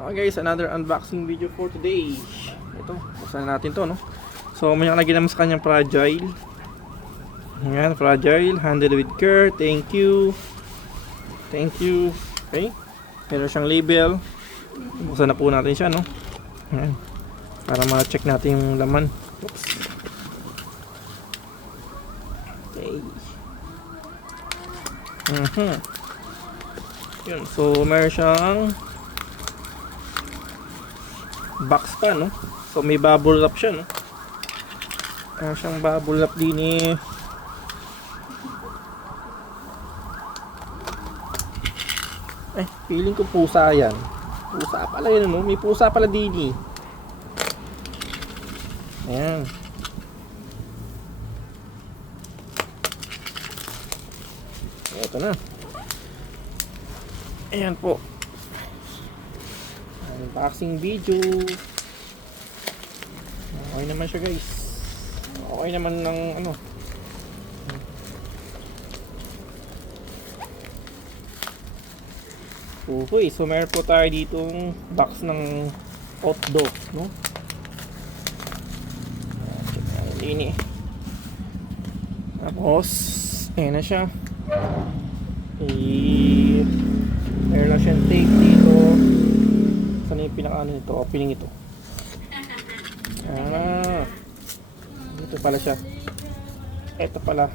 Okay guys, another unboxing video for today. Ito, buksan natin to, no? So, may nakalagay naman sa kanyang fragile. Ayan, fragile, handled with care, thank you. Thank you. Okay, meron siyang label. Buksan na po natin siya, no? Ayan, para ma-check natin yung laman. Oops. Okay. Yun, so meron siyang box pa, no? So may bubble wrap siya, no? Meron siyang bubble wrap din eh. Feeling ko pusa yan. Pusa pala yun, no? May pusa pala din eh. Ayan. Ito na. Ayan po. Unboxing video. Okay naman siya, guys. Okay naman ng ano. Uy, so meron po tayo ditong box ng hot dog, no? Check natin din eh. Tapos, ayan na siya. Meron lang siyang tape dito. Saan yung pinaka-ano nito? Opening ito. Dito pala siya. Ito pala.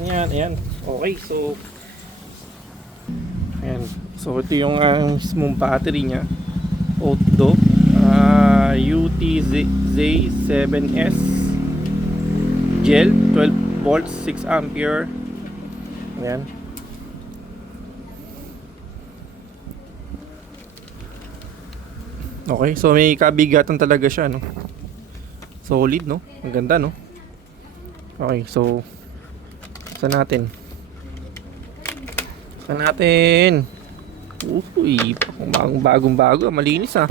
Ayan, ayan. Okay, so ayan. So ito yung mismong battery niya. Outdo UTZ7S gel 12 volts 6 ampere. Ayan. Okay, so may kabigatan talaga siya, no? Solid, no? Ang ganda, no? Okay, so saan natin? Uy, bagong bago, malinis ah.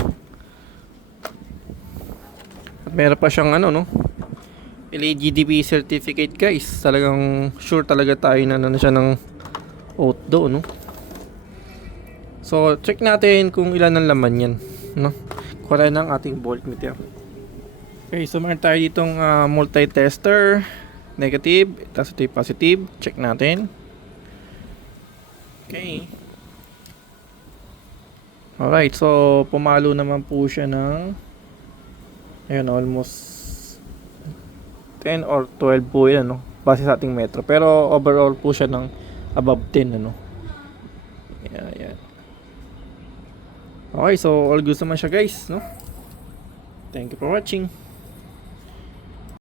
At meron pa siyang ano, no? LAGDP certificate, guys. Talagang sure talaga tayo na ano siya ng outdo, no? So, check natin kung ilan ang laman yan, no? Kuha ng ating voltmeter. Okay, so meron tayo ditong multi-tester. Negative, tapos ito yung positive. Check natin. Okay. Alright, so pumalo naman po siya ng ayun, almost 10 or 12 po yan, no? Base sa ating metro. Pero overall po siya ng above 10, ano? Ayan. Okay, so all good naman siya, guys, no? Thank you for watching.